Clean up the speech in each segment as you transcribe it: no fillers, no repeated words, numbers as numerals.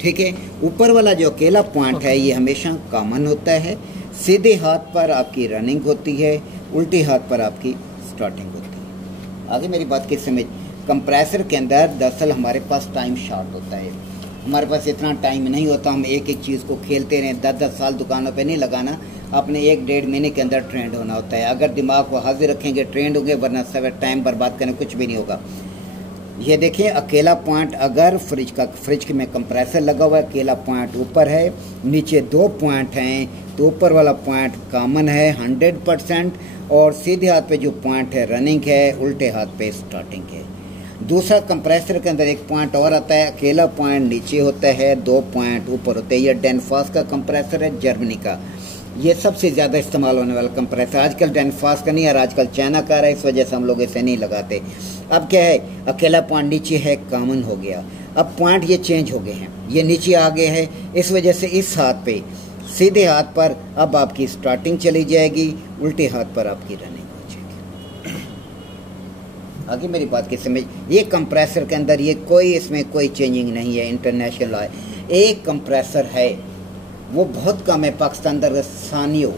ठीक है। ऊपर वाला जो अकेला पॉइंट है ये हमेशा कॉमन होता है। सीधे हाथ पर आपकी रनिंग होती है, उल्टे हाथ पर आपकी स्टार्टिंग होती है। आगे मेरी बात की समझ। कंप्रेसर के अंदर दरअसल हमारे पास टाइम शॉर्ट होता है, हमारे पास इतना टाइम नहीं होता हम एक एक चीज़ को खेलते रहें। 10-10 साल दुकानों पे नहीं लगाना, आपने 1-1.5 महीने के अंदर ट्रेंड होना होता है। अगर दिमाग को हाजिर रखेंगे ट्रेंड होंगे, वरना सब टाइम बर्बाद करें कुछ भी नहीं होगा। ये देखिए अकेला पॉइंट, अगर फ्रिज में कंप्रेसर लगा हुआ है, अकेला पॉइंट ऊपर है, नीचे 2 पॉइंट हैं, तो ऊपर वाला पॉइंट कॉमन है 100%, और सीधे हाथ पे जो पॉइंट है रनिंग है, उल्टे हाथ पे स्टार्टिंग है। दूसरा कंप्रेसर के अंदर एक पॉइंट और आता है, अकेला पॉइंट नीचे होता है, 2 पॉइंट ऊपर होते हैं। ये डेनफॉस का कंप्रेसर है, जर्मनी का। ये सबसे ज़्यादा इस्तेमाल होने वाला कंप्रेसर। आजकल डेनफॉस का नहीं है, आजकल चाइना का है, इस वजह से हम लोग इसे नहीं लगाते। अब क्या है, अकेला पॉइंट नीचे है, कॉमन हो गया। अब पॉइंट ये चेंज हो गए हैं, ये नीचे आ गए हैं, इस वजह से इस हाथ पे, सीधे हाथ पर अब आपकी स्टार्टिंग चली जाएगी, उल्टे हाथ पर आपकी रनिंग हो जाएगी। आगे मेरी बात की समझ। ये कंप्रेसर के अंदर ये कोई इसमें कोई चेंजिंग नहीं है, इंटरनेशनल है। एक कंप्रेसर है वो बहुत कम है पाकिस्तान अंदर, सानियो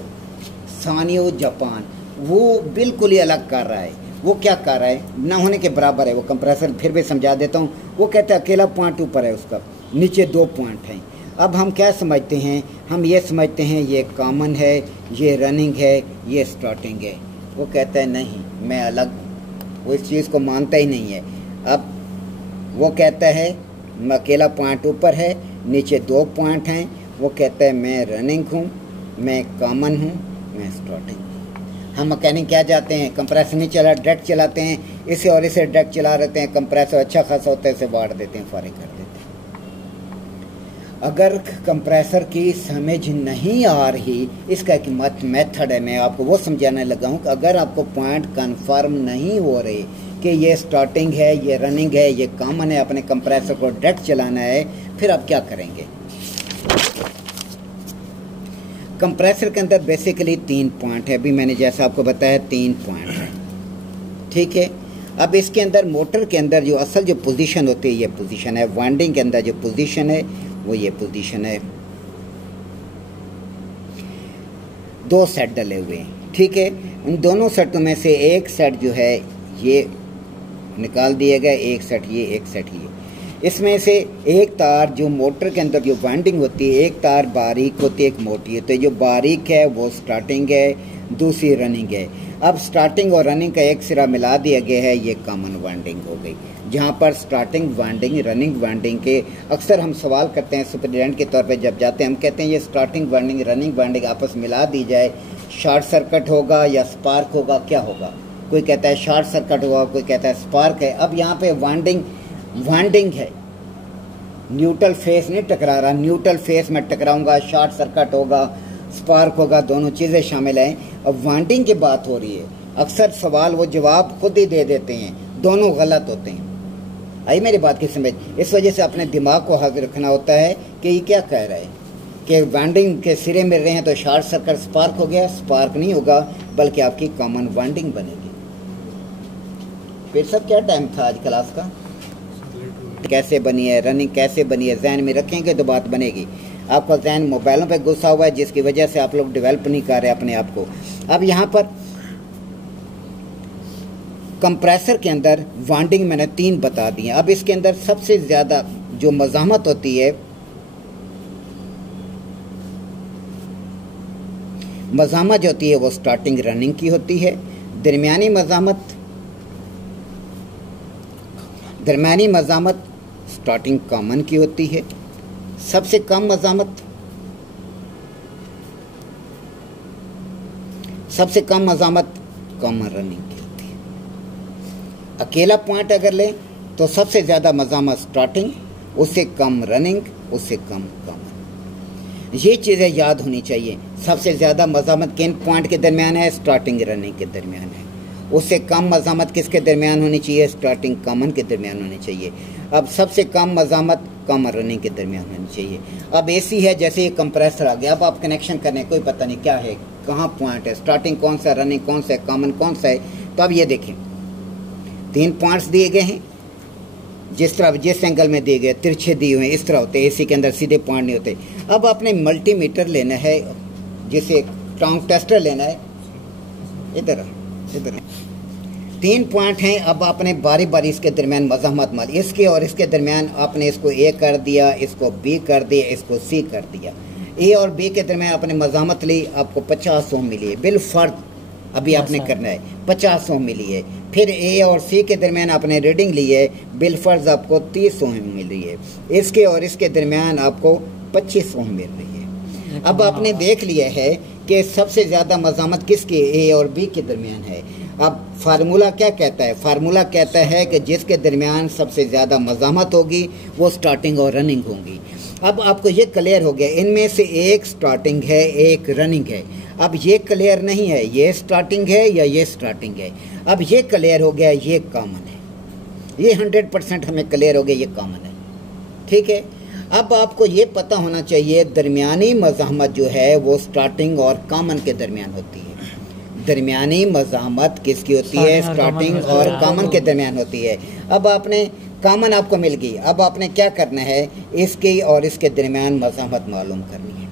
जापान, वो बिल्कुल ही अलग कर रहा है। वो क्या कर रहा है, ना होने के बराबर है वो कंप्रेसर। फिर भी समझा देता हूँ। वो कहता है अकेला पॉइंट ऊपर है, उसका नीचे 2 पॉइंट हैं। अब हम क्या समझते हैं, हम ये समझते हैं ये कॉमन है, ये रनिंग है, ये स्टार्टिंग है। वो कहता है नहीं मैं अलग हूँ, वो इस चीज़ को मानता ही नहीं है। अब वो कहता है अकेला पॉइंट ऊपर है, नीचे 2 पॉइंट हैं। वो कहता है मैं रनिंग हूँ, मैं कॉमन हूँ, मैं स्टार्टिंग हूँ। हम मैकेनिक क्या जाते हैं, कंप्रेसर नहीं चला डायरेक्ट चलाते हैं, इसे और इसे डायरेक्ट चला रहते हैं। कंप्रेसर अच्छा खासा होता है, इसे बांट देते हैं, फारिग कर देते हैं। अगर कंप्रेसर की समझ नहीं आ रही, इसका एक मेथड है, मैं आपको वो समझाने लगा हूँ कि अगर आपको पॉइंट कन्फर्म नहीं हो रहे कि ये स्टार्टिंग है, ये रनिंग है, ये कॉमन है, अपने कंप्रेसर को डायरेक्ट चलाना है, फिर आप क्या करेंगे। कंप्रेसर के अंदर बेसिकली 3 पॉइंट है, अभी मैंने जैसा आपको बताया 3 पॉइंट है, ठीक है। अब इसके अंदर मोटर के अंदर जो असल जो पोजीशन होती है, ये पोजीशन है। वाइंडिंग के अंदर जो पोजीशन है वो ये पोजीशन है। 2 सेट डले हुए हैं, ठीक है। उन दोनों सेटों में से एक सेट जो है ये निकाल दिया गया, एक सेट ये, एक सेट ये। इसमें से एक तार जो मोटर के अंदर जो वाइंडिंग होती है, एक तार बारीक होती है, एक मोटी है। तो जो बारीक है वो स्टार्टिंग है, दूसरी रनिंग है। अब स्टार्टिंग और रनिंग का एक सिरा मिला दिया गया है, ये कॉमन वाइंडिंग हो गई। जहाँ पर स्टार्टिंग वाइंडिंग रनिंग वाइंडिंग के अक्सर हम सवाल करते हैं सुपरिटेंडेंट के तौर पे जब जाते हैं, हम कहते हैं ये स्टार्टिंग वाइंडिंग रनिंग वाइंडिंग आपस मिला दी जाए, शॉर्ट सर्किट होगा या स्पार्क होगा, क्या होगा। कोई कहता है शॉर्ट सर्किट होगा, कोई कहता है स्पार्क है। अब यहाँ पे वाइंडिंग है, न्यूट्रल फेस नहीं टकरा रहा, न्यूट्रल फेस में टकराऊंगा, शॉर्ट सर्किट होगा, स्पार्क होगा, दोनों चीज़ें शामिल हैं। अब वाइंडिंग की बात हो रही है, अक्सर सवाल वो जवाब खुद ही दे देते हैं, दोनों गलत होते हैं। आई मेरी बात की समझ। इस वजह से अपने दिमाग को हाजिर रखना होता है कि ये क्या कह रहा है कि वाइंडिंग के सिरे मिल रहे हैं तो शॉर्ट सर्किट स्पार्क हो गया, स्पार्क नहीं होगा, बल्कि आपकी कॉमन वाइंडिंग बनेगी। फिर सब क्या टाइम था आज क्लास का, कैसे बनी है रनिंग, कैसे बनी है, जहन में रखेंगे तो बात बनेगी। आपका जहन मोबाइलों पे गुस्सा हुआ है, जिसकी वजह से आप लोग डेवलप नहीं कर रहे अपने आप को। अब यहाँ पर कंप्रेसर के अंदर वाइंडिंग मैंने 3 बता दी हैं। अब इसके अंदर सबसे ज़्यादा जो मज़ामत होती है, मज़ामत जो होती है वो स्टार्टिंग रनिंग की होती है। दरमियानी मज़ामत स्टार्टिंग कॉमन की होती है। सबसे कम मज़ामत कॉमन रनिंग की होती है। अकेला पॉइंट अगर लें तो सबसे ज़्यादा मज़ामत स्टार्टिंग, उससे कम रनिंग, उससे कम कॉमन। ये चीज़ें याद होनी चाहिए। सबसे ज़्यादा मज़ामत किन पॉइंट के दरमियान है, स्टार्टिंग रनिंग के दरमियान है। उससे कम मज़ामत किसके दरमियान होनी चाहिए, स्टार्टिंग कॉमन के दरमियान होनी चाहिए। अब सबसे कम मज़ामत कॉमन रनिंग के दरमियान होनी चाहिए। अब एसी है, जैसे ये कंप्रेसर आ गया, अब आप कनेक्शन करने कोई पता नहीं क्या है, कहाँ पॉइंट है, स्टार्टिंग कौन सा, रनिंग कौन सा है, कॉमन कौन सा है। तो अब ये देखें 3 पॉइंट्स दिए गए हैं, जिस तरह जिस एंगल में दिए गए तिरछे दिए हुए इस तरह होते हैं, एसी के अंदर सीधे पॉइंट नहीं होते। अब आपने मल्टीमीटर लेना है, जिसे टोंग टेस्टर लेना है, इधर 3 पॉइंट हैं। अब आपने बारी बारी इसके दरमियान मज़ाहमत माली, इसके और इसके दरमियान आपने इसको ए कर दिया, इसको बी कर दिया, इसको सी कर दिया। ए और बी के दरमियान आपने मज़ाहमत ली, आपको 50 ओम मिली है बिलफर्द। अभी आपने करना है 50 ओम मिली है। फिर ए और सी के दरमियान आपने रीडिंग ली है, बिलफर्ज आपको 30 ओम मिल रही है। इसके और इसके दरमियान आपको 25 ओम मिल रही है। अब आपने देख लिया है कि सबसे ज़्यादा मज़ामत किसकी ए और बी के दरमियान है। अब फार्मूला क्या कहता है? फार्मूला कहता है कि जिसके दरमियान सबसे ज़्यादा मज़ामत होगी वो स्टार्टिंग और रनिंग होंगी। अब आपको ये क्लियर हो गया, इनमें से एक स्टार्टिंग है, एक रनिंग है। अब ये क्लियर नहीं है ये स्टार्टिंग है या ये स्टार्टिंग है। अब ये क्लियर हो गया, ये कॉमन है। ये 100% हमें क्लियर हो गया, ये कॉमन है। ठीक है। अब आपको ये पता होना चाहिए दरमियानी मज़ाहमत जो है वो स्टार्टिंग और कॉमन के दरमियान होती है। दरमियानी मज़ाहमत किसकी होती है? स्टार्टिंग और कॉमन के दरमियान होती है। अब आपने कॉमन आपको मिल गई, अब आपने क्या करना है, इसके और इसके दरमियान मज़ाहमत मालूम करनी है।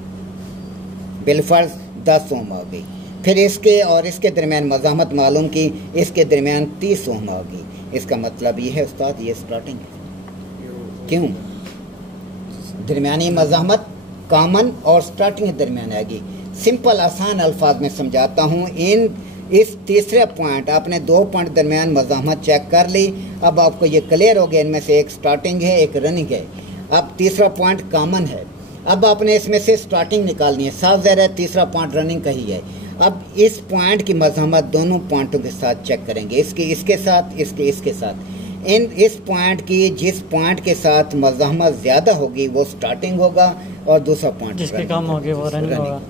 बिलफर्ज 10 ओम आ गई। फिर इसके और इसके दरमियान मज़ाहमत मालूम की, इसके दरमियान 30 ओम आ गई। इसका मतलब ये है उस्ताद ये स्टार्टिंग है। क्यों? दरमियानी मज़ाहमत कॉमन और स्टार्टिंग के दरमियान आएगी। सिंपल आसान अल्फाज में समझाता हूँ। इस तीसरे पॉइंट आपने 2 पॉइंट दरमियान मज़ाहमत चेक कर ली। अब आपको ये क्लियर हो गया, इनमें से एक स्टार्टिंग है, एक रनिंग है। अब तीसरा पॉइंट कॉमन है। अब आपने इसमें से स्टार्टिंग निकालनी है। साफ ज़ाहिर है तीसरा पॉइंट रनिंग का ही है। अब इस पॉइंट की मज़ाहमत दोनों पॉइंटों के साथ चेक करेंगे, इसके साथ, इसके साथ। इस पॉइंट की जिस पॉइंट के साथ मज़ाहमत ज़्यादा होगी वो स्टार्टिंग होगा और दूसरा पॉइंट जिसके कम होगी वो रनिंग होगा।